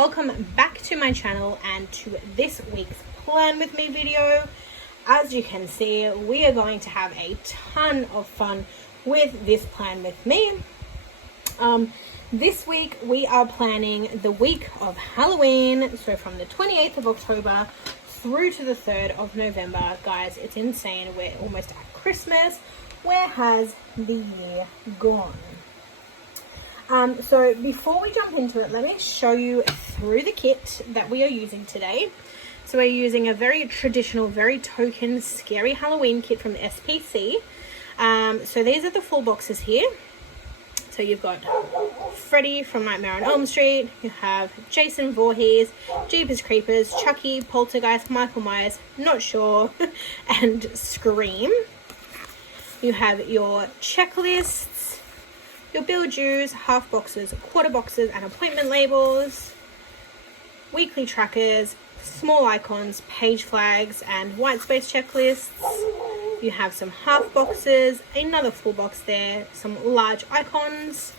welcome back to my channel and to this week's Plan With Me video. As you can see, we are going to have a ton of fun with this Plan With Me. This week we are planning the week of Halloween, so from the 28th of October through to the 3rd of November. Guys, it's insane. We're almost at Christmas. Where has the year gone? So before we jump into it, let me show you through the kit that we are using today. So we're using a very traditional, very token, scary Halloween kit from the SPC. So these are the full boxes here. So you've got Freddy from Nightmare on Elm Street, you have Jason Voorhees, Jeepers Creepers, Chucky, Poltergeist, Michael Myers, Not Sure, and Scream. You have your checklists, your bill dues, half boxes, quarter boxes, and appointment labels, weekly trackers, small icons, page flags, and white space checklists. You have some half boxes, another full box there, some large icons,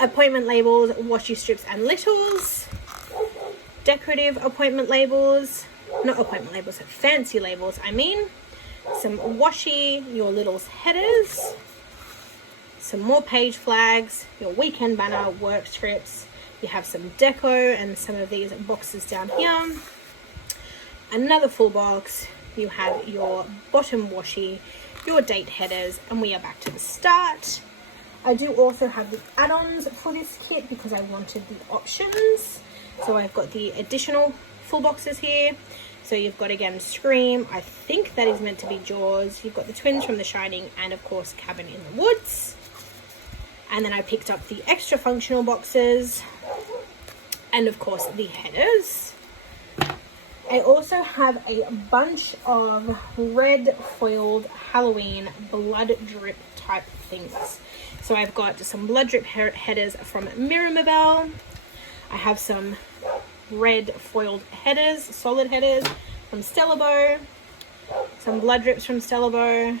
appointment labels, washi strips and littles, decorative appointment labels, not appointment labels, fancy labels I mean, some washi, your littles headers, some more page flags, your weekend banner, work strips. You have some deco and some of these boxes down here, another full box. You have your bottom washi, your date headers, and we are back to the start. I do also have the add-ons for this kit because I wanted the options. So I've got the additional full boxes here. So you've got, again, Scream. I think that is meant to be Jaws. You've got the twins from The Shining and, of course, Cabin in the Woods. And then I picked up the extra functional boxes and, of course, the headers. I also have a bunch of red foiled Halloween blood drip type things. So I've got some blood drip headers from Mirrormobile. I have some red foiled headers, solid headers from Stellabo, some blood drips from Stellabo,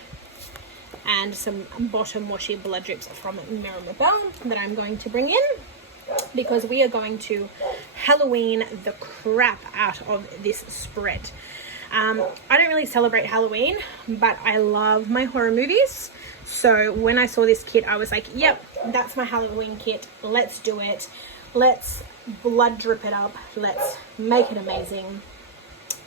and some bottom washi blood drips from Mirrormobile that I'm going to bring in, because we are going to Halloween the crap out of this spread. I don't really celebrate Halloween, but I love my horror movies. So when I saw this kit, I was like, yep, that's my Halloween kit. Let's do it. Let's blood drip it up. Let's make it amazing.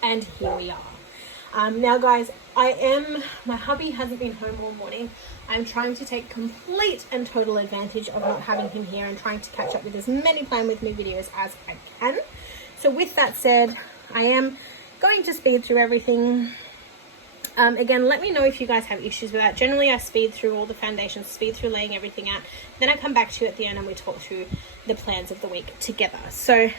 And here we are. Now guys, my hubby hasn't been home all morning. I'm trying to take complete and total advantage of not having him here and trying to catch up with as many Plan With Me videos as I can. So with that said, I am going to speed through everything. Again, let me know if you guys have issues with that. Generally, I speed through all the foundations, speed through laying everything out. Then I come back to you at the end and we talk through the plans of the week together. So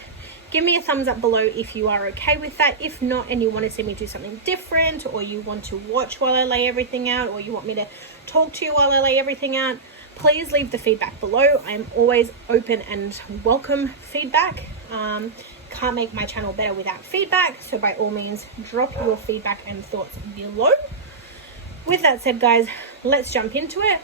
give me a thumbs up below if you are okay with that. If not, and you want to see me do something different, or you want to watch while I lay everything out, or you want me to talk to you while I lay everything out, please leave the feedback below. I'm always open and welcome feedback. Can't make my channel better without feedback, so by all means drop your feedback and thoughts below. With that said, guys, let's jump into it.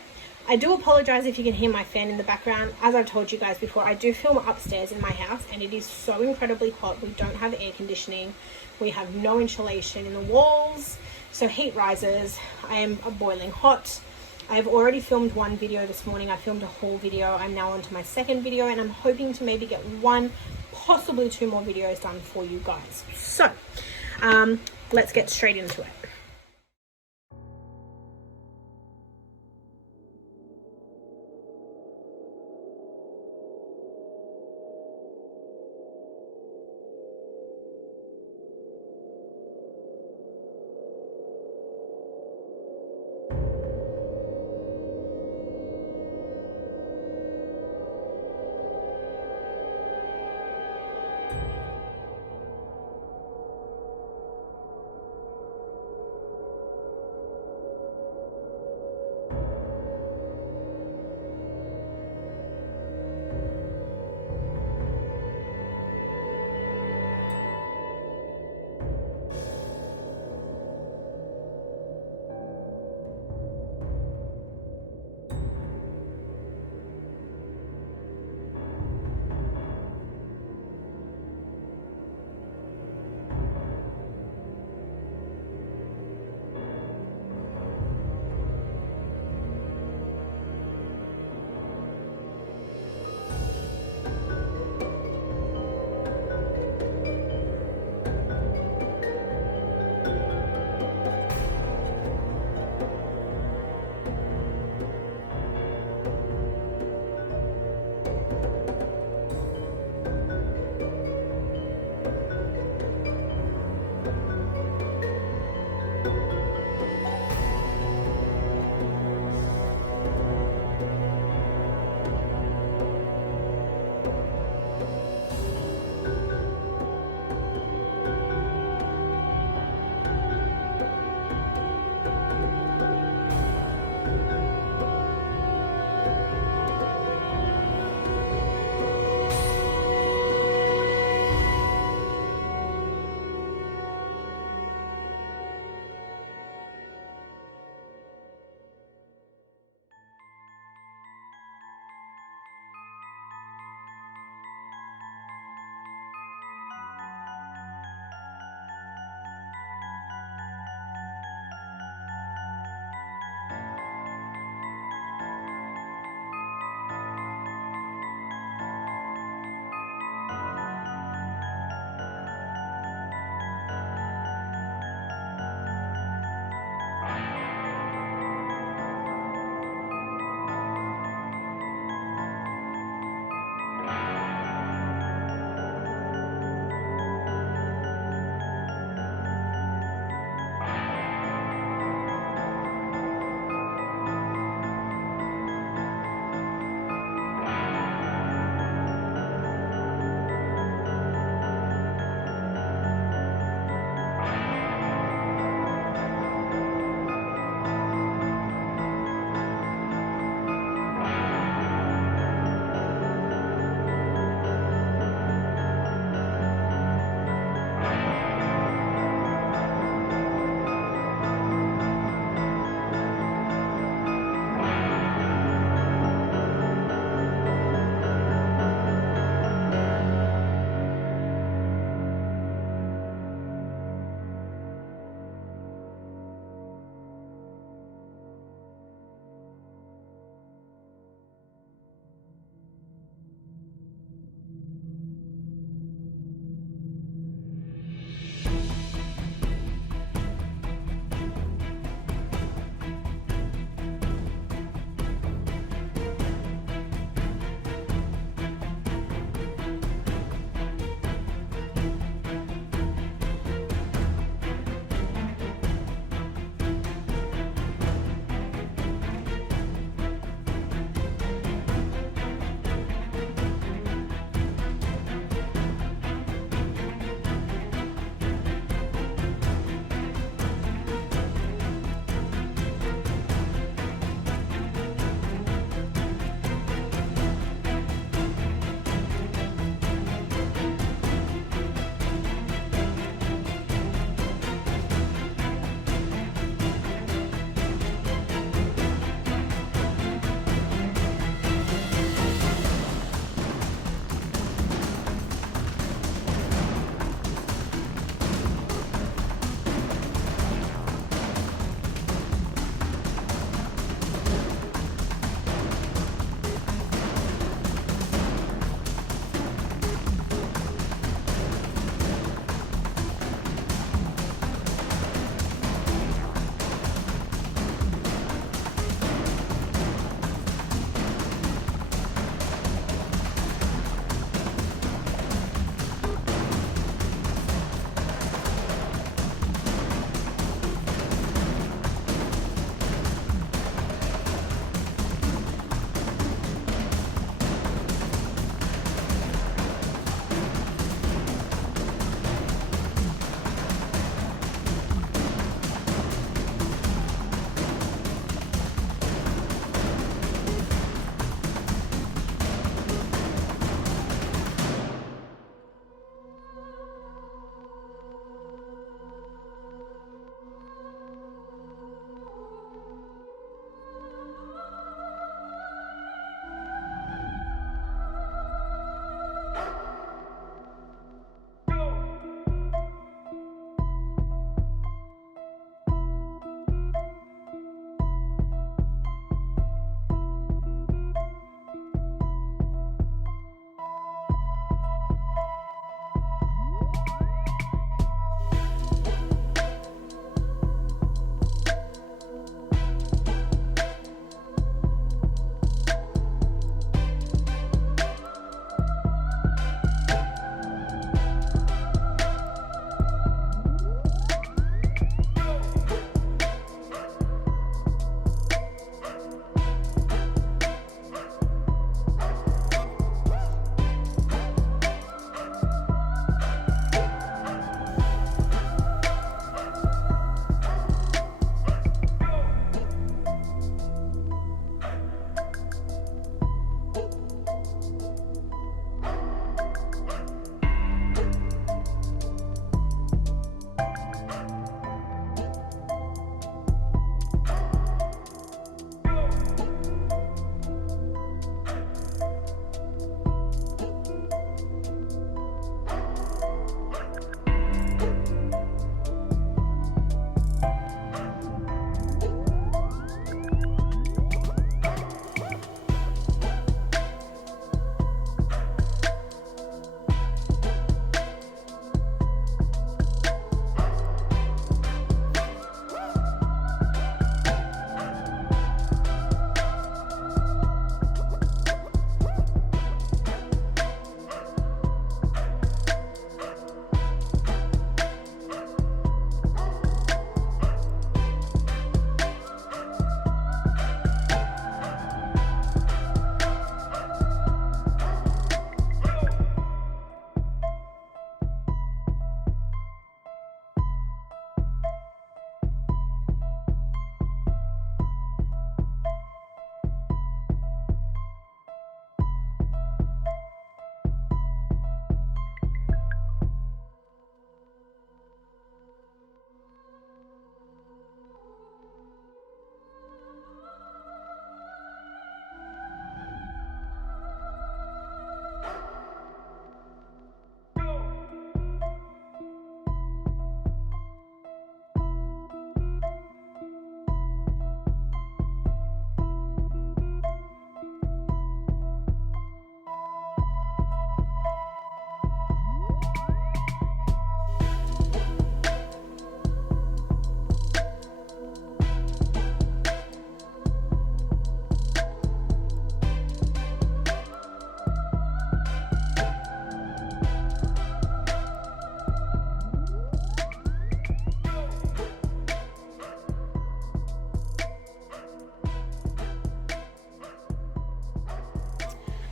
I do apologize if you can hear my fan in the background. As I've told you guys before, I do film upstairs in my house and it is so incredibly hot. We don't have air conditioning. We have no insulation in the walls, so heat rises. I am boiling hot. I've already filmed one video this morning. I filmed a haul video. I'm now on to my second video and I'm hoping to maybe get one, possibly two more videos done for you guys. So let's get straight into it.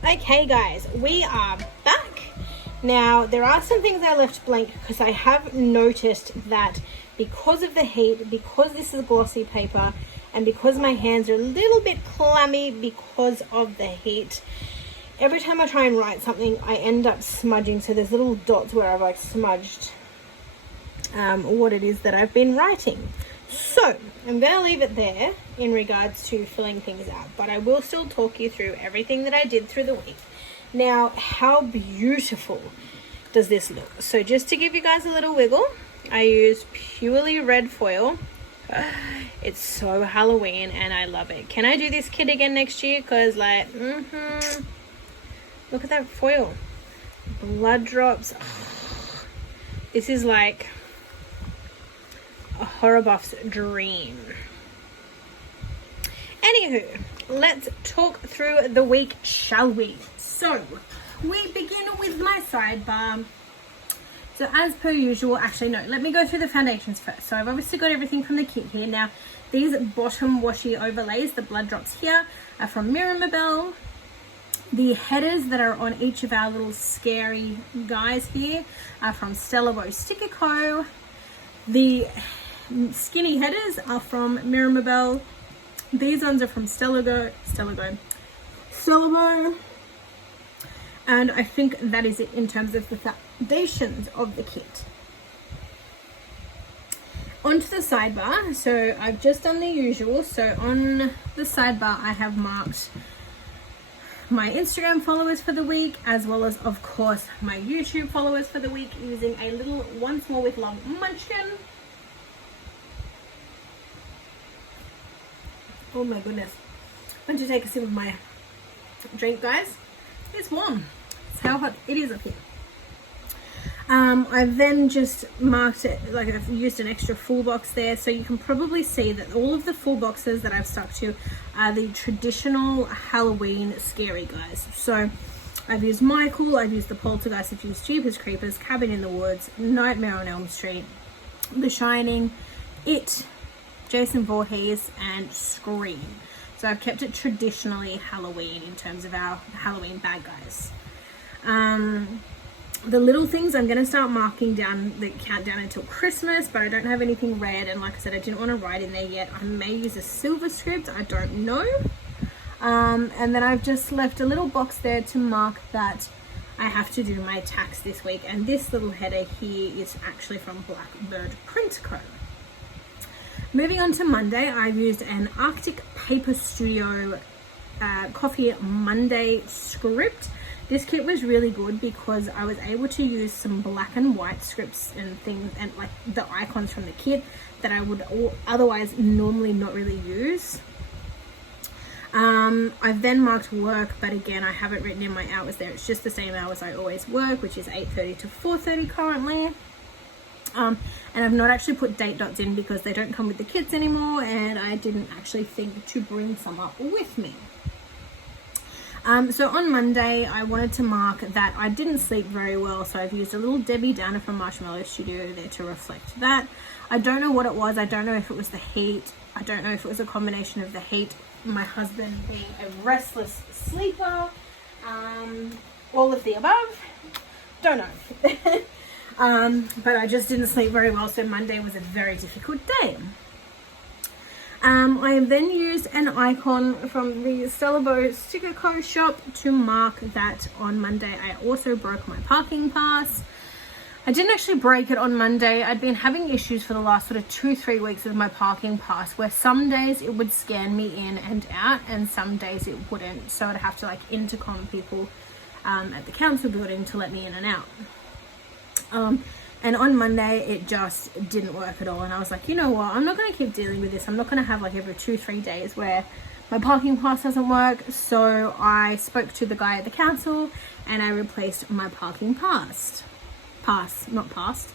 Okay guys, we are back. Now there are some things I left blank because I have noticed that because of the heat, because this is glossy paper, and because my hands are a little bit clammy because of the heat, every time I try and write something I end up smudging. So there's little dots where I've like smudged what it is that I've been writing. So I'm going to leave it there in regards to filling things out, but I will still talk you through everything that I did through the week. Now, how beautiful does this look? So just to give you guys a little wiggle, I used purely red foil. It's so Halloween and I love it. Can I do this kit again next year? Because like, look at that foil. Blood drops. This is like a horror buff's dream. Anywho, let's talk through the week, shall we? So we begin with my sidebar. So as per usual, actually no, let me go through the foundations first. So I've obviously got everything from the kit here. Now these bottom washi overlays, the blood drops here, are from Mirror. The headers that are on each of our little scary guys here are from Marshmallow Studio. The skinny headers are from Mirror. These ones are from Stellargo. And I think that is it in terms of the foundations of the kit. Onto the sidebar. So I've just done the usual. So on the sidebar I have marked my Instagram followers for the week, as well as of course my YouTube followers for the week, using a little Once More with Long munchkin. Oh my goodness. I'm going to take a sip of my drink, guys. It's warm. It's how hot it is up here. I've then just marked it, like I've used an extra full box there, so you can probably see that all of the full boxes that I've stuck to are the traditional Halloween scary guys. So I've used Michael, I've used the Poltergeist, I've used Jeepers Creepers, Cabin in the Woods, Nightmare on Elm Street, The Shining, It, Jason Voorhees, and Scream. So I've kept it traditionally Halloween in terms of our Halloween bad guys. The little things, I'm going to start marking down the countdown until Christmas, but I don't have anything red, and like I said, I didn't want to write in there yet. I may use a silver script, I don't know. And then I've just left a little box there to mark that I have to do my tax this week, and this little header here is actually from Blackbird Print Co. Moving on to Monday, I've used an Arctic Paper Studio Coffee Monday script. This kit was really good because I was able to use some black and white scripts and things, and like the icons from the kit that I would otherwise normally not really use. I've then marked work, but again, I haven't written in my hours there. It's just the same hours I always work, which is 8:30 to 4:30 currently. And I've not actually put date dots in because they don't come with the kits anymore, and I didn't actually think to bring some up with me. So on Monday, I wanted to mark that I didn't sleep very well, so I've used a little Debbie Downer from Marshmallow Studio there to reflect that. I don't know what it was. I don't know if it was the heat. I don't know if it was a combination of the heat, my husband being a restless sleeper, all of the above. Don't know. But I just didn't sleep very well, so Monday was a very difficult day. I have then used an icon from the Stellargo Sticker Co shop to mark that on Monday I also broke my parking pass. I didn't actually break it on Monday. I'd been having issues for the last sort of 2-3 weeks with my parking pass, where some days it would scan me in and out and some days it wouldn't. So I'd have to like intercom people at the council building to let me in and out. And on Monday, it just didn't work at all. And I was like, you know what? I'm not going to keep dealing with this. I'm not going to have like every 2-3 days where my parking pass doesn't work. So I spoke to the guy at the council and I replaced my parking pass. Not past.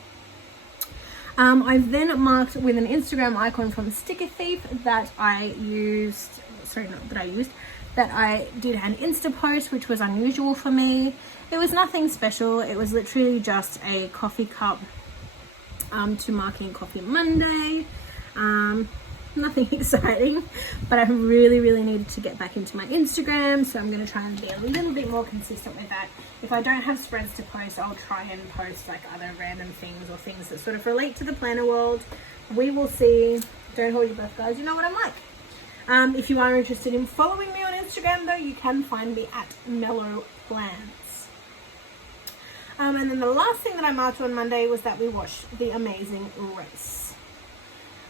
I've then marked with an Instagram icon from Sticker Thief that I used, that I did an Insta post, which was unusual for me. It was nothing special. It was literally just a coffee cup to marking Coffee Monday. nothing exciting, but I really needed to get back into my Instagram, so I'm going to try and be a little bit more consistent with that. If I don't have spreads to post, I'll try and post like other random things or things that sort of relate to the planner world. We will see. Don't hold your breath, guys. You know what I'm like. If you are interested in following me on Instagram, though, you can find me at Mellow Plans. And then the last thing that I marked on Monday was that we watched The Amazing Race.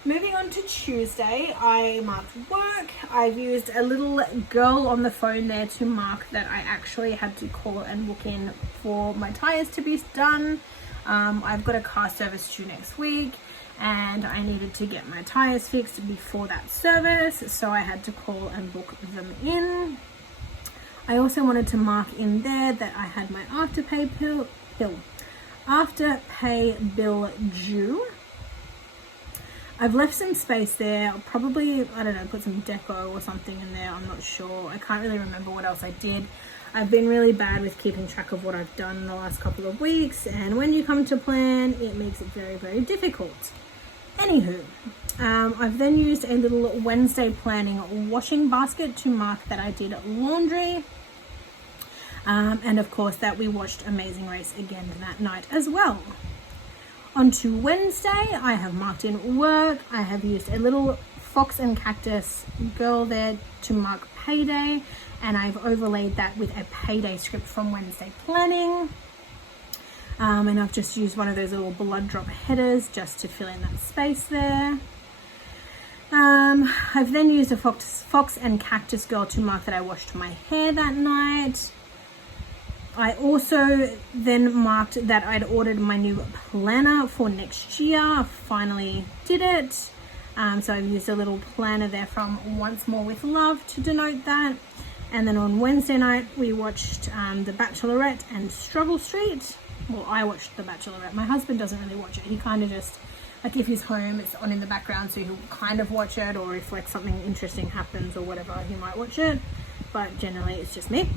Moving on to Tuesday, I marked work. I've used a little girl on the phone there to mark that I actually had to call and book in for my tyres to be done. I've got a car service due next week, and I needed to get my tyres fixed before that service, so I had to call and book them in. I also wanted to mark in there that I had my afterpay bill due. I've left some space there. I'll probably, I don't know, put some deco or something in there. I'm not sure. I can't really remember what else I did. I've been really bad with keeping track of what I've done in the last couple of weeks, and when you come to plan, it makes it very difficult. Anywho, I've then used a little Wednesday planning washing basket to mark that I did laundry. And of course that we watched Amazing Race again that night as well. On to Wednesday, I have marked in work. I have used a little fox and cactus girl there to mark payday, and I've overlaid that with a payday script from Wednesday planning. And I've just used one of those little blood drop headers just to fill in that space there. I've then used a fox and cactus girl to mark that I washed my hair that night. I also then marked that I'd ordered my new planner for next year. I finally did it. So I've used a little planner there from Once More With Love to denote that. And then on Wednesday night, we watched The Bachelorette and Struggle Street. Well, I watched The Bachelorette. My husband doesn't really watch it. He kind of just, like if he's home, it's on in the background, so he'll kind of watch it, or if like something interesting happens or whatever, he might watch it. But generally, it's just me.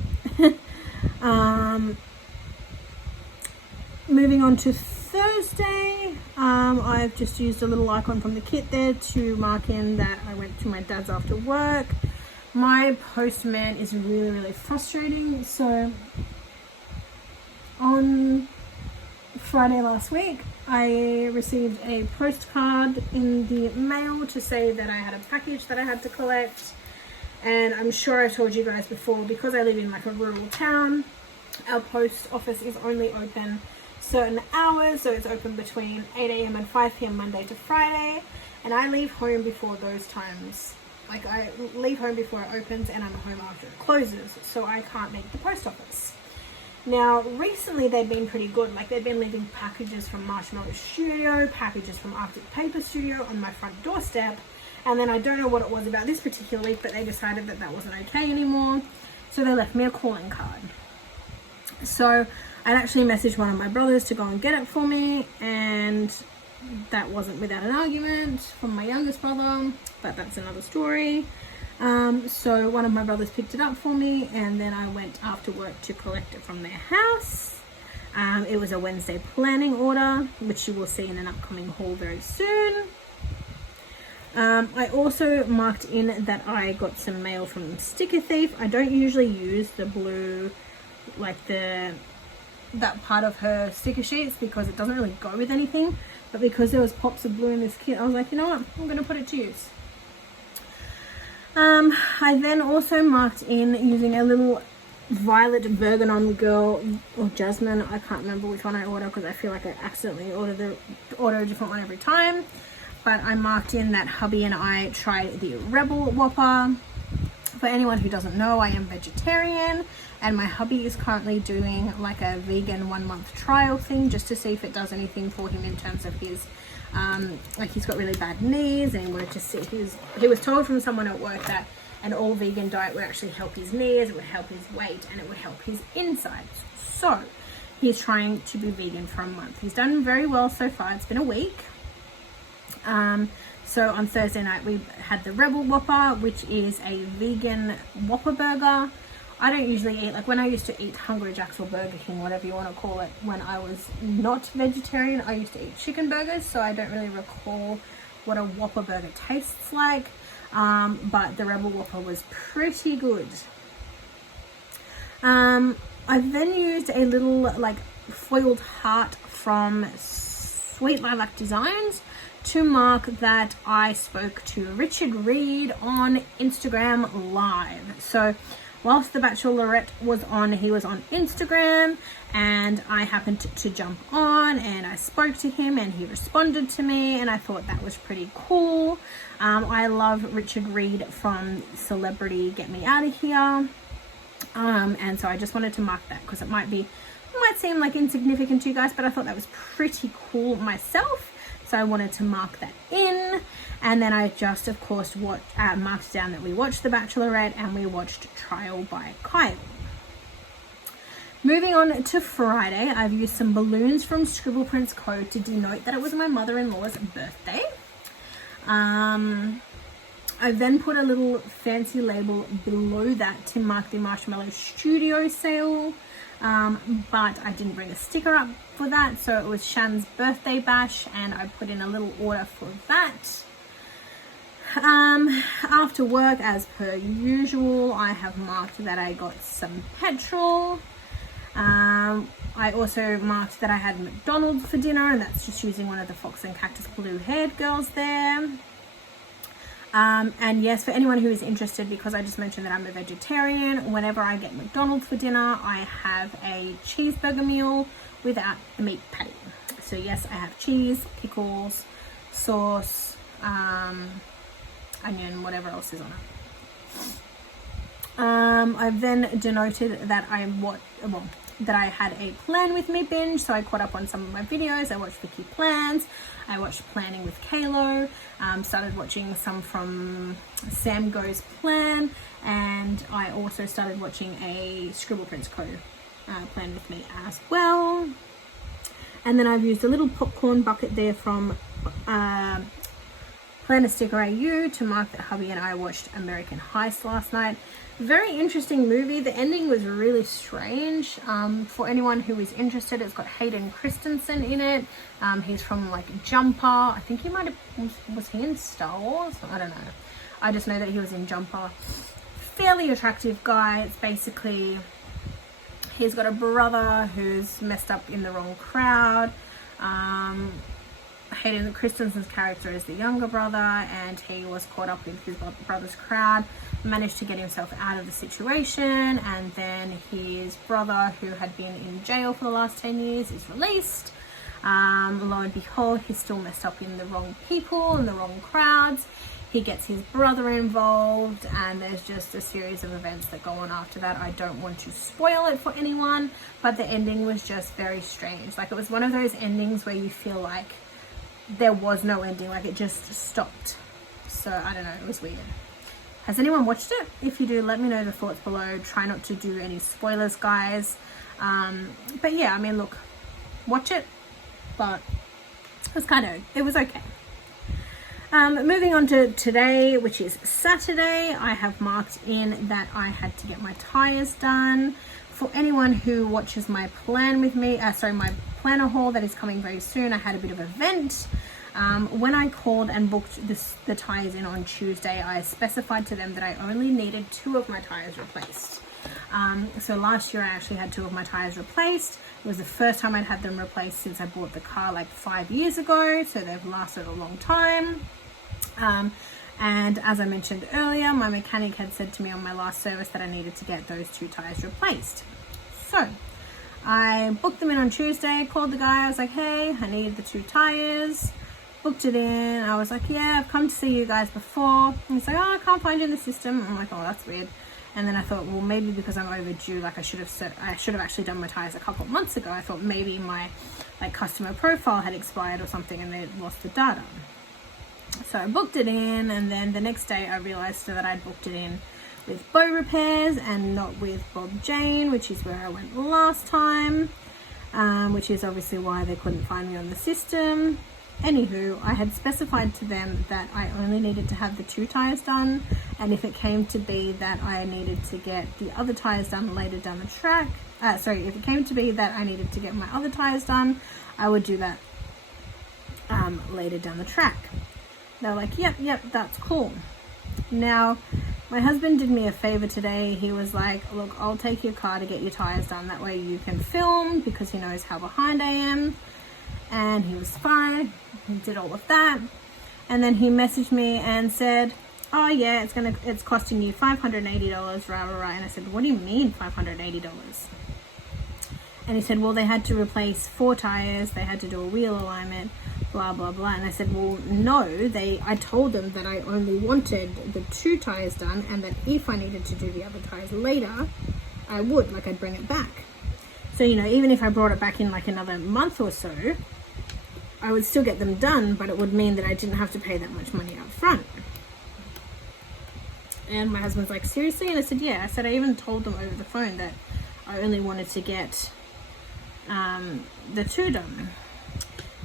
Moving on to Thursday, I've just used a little icon from the kit there to mark in that I went to my dad's after work. My postman is really frustrating. So on Friday last week, I received a postcard in the mail to say that I had a package that I had to collect. And I'm sure I've told you guys before, because I live in like a rural town, our post office is only open certain hours, so it's open between 8 a.m. and 5 p.m. Monday to Friday, and I leave home before those times. Like I leave home before it opens and I'm home after it closes, so I can't make the post office. Now recently they've been pretty good. Like they've been leaving packages from Marshmallow Studio, packages from Arctic Paper Studio on my front doorstep. And then I don't know what it was about this particular week, but they decided that that wasn't okay anymore. So they left me a calling card. So I'd actually messaged one of my brothers to go and get it for me, and that wasn't without an argument from my youngest brother, but that's another story. So one of my brothers picked it up for me, and then I went after work to collect it from their house. It was a Wednesday planning order, which you will see in an upcoming haul very soon. I also marked in that I got some mail from Sticker Thief. I don't usually use the blue, like that part of her sticker sheets, because it doesn't really go with anything, but because there was pops of blue in this kit, I was like, you know what, I'm going to put it to use. I then also marked in using a little Violet Bergeron girl, or Jasmine, I can't remember which one I ordered because I feel like I accidentally order a different one every time. But I marked in that hubby and I tried the Rebel Whopper. For anyone who doesn't know, I am vegetarian, and my hubby is currently doing like a vegan 1-month trial thing just to see if it does anything for him in terms of his, like he's got really bad knees, and he wanted to see, he was told from someone at work that an all vegan diet would actually help his knees, it would help his weight, and it would help his insides. So he's trying to be vegan for a month. He's done very well so far. It's been a week. So on Thursday night we had the Rebel Whopper, which is a vegan Whopper burger. I don't usually eat, like when I used to eat Hungry Jack's or Burger King, whatever you want to call it, when I was not vegetarian, I used to eat chicken burgers, so I don't really recall what a Whopper burger tastes like, but the Rebel Whopper was pretty good. I've then used a little like foiled heart from Sweet Lilac Designs to mark that I spoke to Richard Reed on Instagram Live. So whilst The Bachelorette was on, he was on Instagram, and I happened to jump on and I spoke to him and he responded to me, and I thought that was pretty cool. I love Richard Reed from Celebrity Get Me Out of Here. And so I just wanted to mark that because it might seem like insignificant to you guys, but I thought that was pretty cool myself. So I wanted to mark that in. And then I just, of course, marked down that we watched The Bachelorette and we watched Trial by Kyle. Moving on to Friday, I've used some balloons from Coffeemonsterzco to denote that it was my mother-in-law's birthday. I then put a little fancy label below that to mark the Marshmallow Studio sale. But I didn't bring a sticker up for that, so it was Shan's birthday bash, and I put in a little order for that. After work, as per usual, I have marked that I got some petrol. I also marked that I had McDonald's for dinner, and that's just using one of the Fox and Cactus blue haired girls there. And yes, for anyone who is interested, because I just mentioned that I'm a vegetarian, whenever I get McDonald's for dinner, I have a cheeseburger meal without the meat patty. So yes, I have cheese, pickles, sauce, onion, whatever else is on it. I've then denoted that that I had a Plan With Me binge, so I caught up on some of my videos. I watched Vicky Plans, I watched Planning with Kalo, started watching some from Sam Goes Plan, and I also started watching a Coffeemonsterzco Plan With Me as well. And then I've used a little popcorn bucket there from Planner Sticker AU to mark that hubby and I watched American Heist last night. Very interesting movie. The ending was really strange. For anyone who is interested, it's got Hayden Christensen in it. He's from like Jumper. I think he might have, was he in Star Wars? I don't know. I just know that he was in Jumper. Fairly attractive guy. It's basically, he's got a brother who's messed up in the wrong crowd. Hayden Christensen's character is the younger brother, and he was caught up with his brother's crowd, managed to get himself out of the situation, and then his brother, who had been in jail for the last 10 years, is released. Lo and behold, he's still messed up in the wrong people and the wrong crowds. He gets his brother involved, and there's just a series of events that go on after that. I don't want to spoil it for anyone, but the ending was just very strange. Like, it was one of those endings where you feel like there was no ending, like it just stopped. So I don't know, it was weird. Has anyone watched it? If you do, let me know the thoughts below. Try not to do any spoilers, guys. But yeah, I mean, look, watch it, but it was okay. Moving on to today, which is Saturday, I have marked in that I had to get my tires done. For anyone who watches my Plan With Me, my planner haul that is coming very soon, I had a bit of a vent. When I called and booked the tires in on Tuesday, I specified to them that I only needed 2 of my tires replaced. So last year I actually had 2 of my tires replaced. It was the first time I'd had them replaced since I bought the car like 5 years ago, so they've lasted a long time. And as I mentioned earlier, my mechanic had said to me on my last service that I needed to get those 2 tires replaced. So I booked them in on Tuesday, called the guy, I was like, hey, I need the 2 tires, booked it in. I was like, yeah, I've come to see you guys before. And he's like, oh, I can't find you in the system. I'm like, oh, that's weird. And then I thought, well, maybe because I'm overdue, like I should have actually done my tires a couple of months ago. I thought maybe my customer profile had expired or something and they lost the data. So I booked it in, and then the next day I realized that I'd booked it in with Bow Repairs and not with Bob Jane, which is where I went last time, which is obviously why they couldn't find me on the system. Anywho, I had specified to them that I only needed to have the 2 tires done, and if it came to be that I needed to get the other tires done later down the track, if it came to be that I needed to get my other tires done, I would do that later down the track. They're like, yep, that's cool. Now, my husband did me a favor today. He was like, look, I'll take your car to get your tires done. That way you can film, because he knows how behind I am. And he was fine. He did all of that. And then he messaged me and said, oh yeah, it's costing you $580, rah, rah, rah. And I said, what do you mean $580? And he said, well, they had to replace 4 tires. They had to do a wheel alignment, blah, blah, blah. And I said, well, no, I told them that I only wanted the 2 tires done, and that if I needed to do the other tires later, I would, like, I'd bring it back. So, you know, even if I brought it back in like another month or so, I would still get them done, but it would mean that I didn't have to pay that much money up front. And my husband's like, seriously? And I said, yeah. I said, I even told them over the phone that I only wanted to get the 2 done.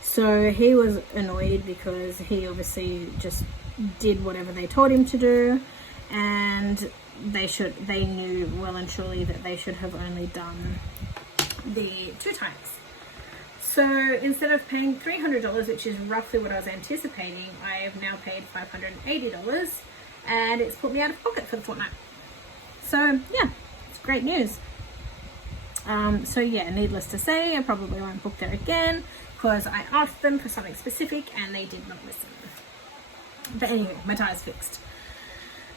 So he was annoyed because he obviously just did whatever they told him to do, and they knew well and truly that they should have only done the 2 tires. So instead of paying $300, which is roughly what I was anticipating, I have now paid $580, and it's put me out of pocket for the fortnight. So yeah, it's great news. So yeah, needless to say, I probably won't book there again, because I asked them for something specific and they did not listen. But anyway, my tire's fixed.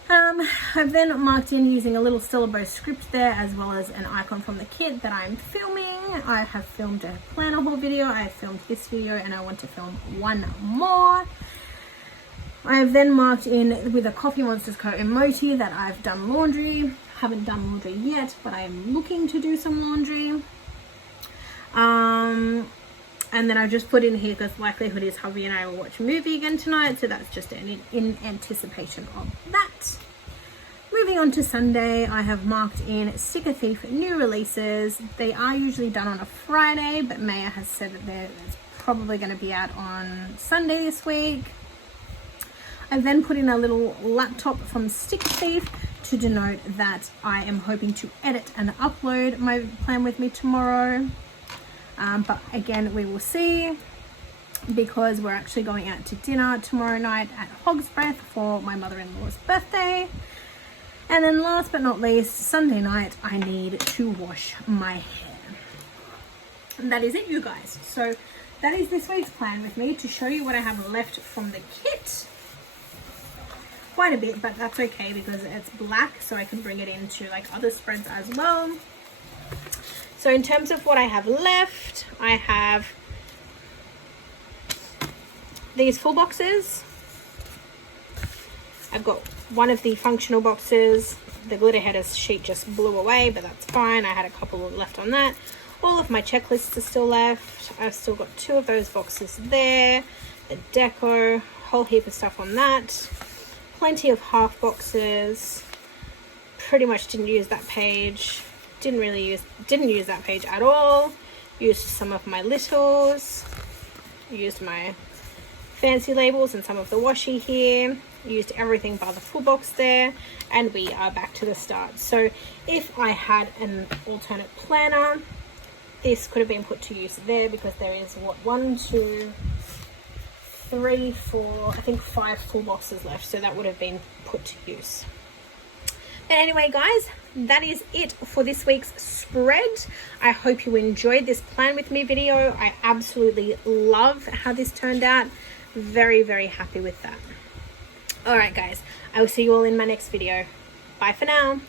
I've then marked in using a little Syllabo script there, as well as an icon from the kit that I'm filming. I have filmed a planner haul video, I have filmed this video, and I want to film one more. I have then marked in with a Coffeemonsterzco emoji that I've done laundry. Haven't done laundry yet, but I am looking to do some laundry. And then I just put in here, because likelihood is hubby and I will watch a movie again tonight, so that's just in anticipation of that. Moving on to Sunday, I have marked in Sticker Thief new releases. They are usually done on a Friday, but Maya has said that it's probably going to be out on Sunday this week. I then put in a little laptop from Sticker Thief to denote that I am hoping to edit and upload my Plan With Me tomorrow. But again, we will see, because we're actually going out to dinner tomorrow night at Hog's Breath for my mother-in-law's birthday. And then last but not least, Sunday night, I need to wash my hair. And that is it, you guys. So that is this week's Plan With Me, to show you what I have left from the kit. Quite a bit, but that's okay because it's black, so I can bring it into like other spreads as well. So in terms of what I have left, I have these full boxes. I've got one of the functional boxes. The glitter header sheet just blew away, but that's fine. I had a couple left on that. All of my checklists are still left. I've still got 2 of those boxes there. The deco, whole heap of stuff on that. Plenty of half boxes. Pretty much didn't use that page. Didn't use that page at all. Used some of my littles. Used my fancy labels and some of the washi here. Used everything by the full box there, and we are back to the start. So if I had an alternate planner, this could have been put to use there, because there is what, 1, 2, 3, 4, I think 5 full boxes left, so that would have been put to use. But anyway, guys, that is it for this week's spread. I hope you enjoyed this Plan With Me video. I absolutely love how this turned out. Very, very happy with that. Alright guys, I will see you all in my next video. Bye for now.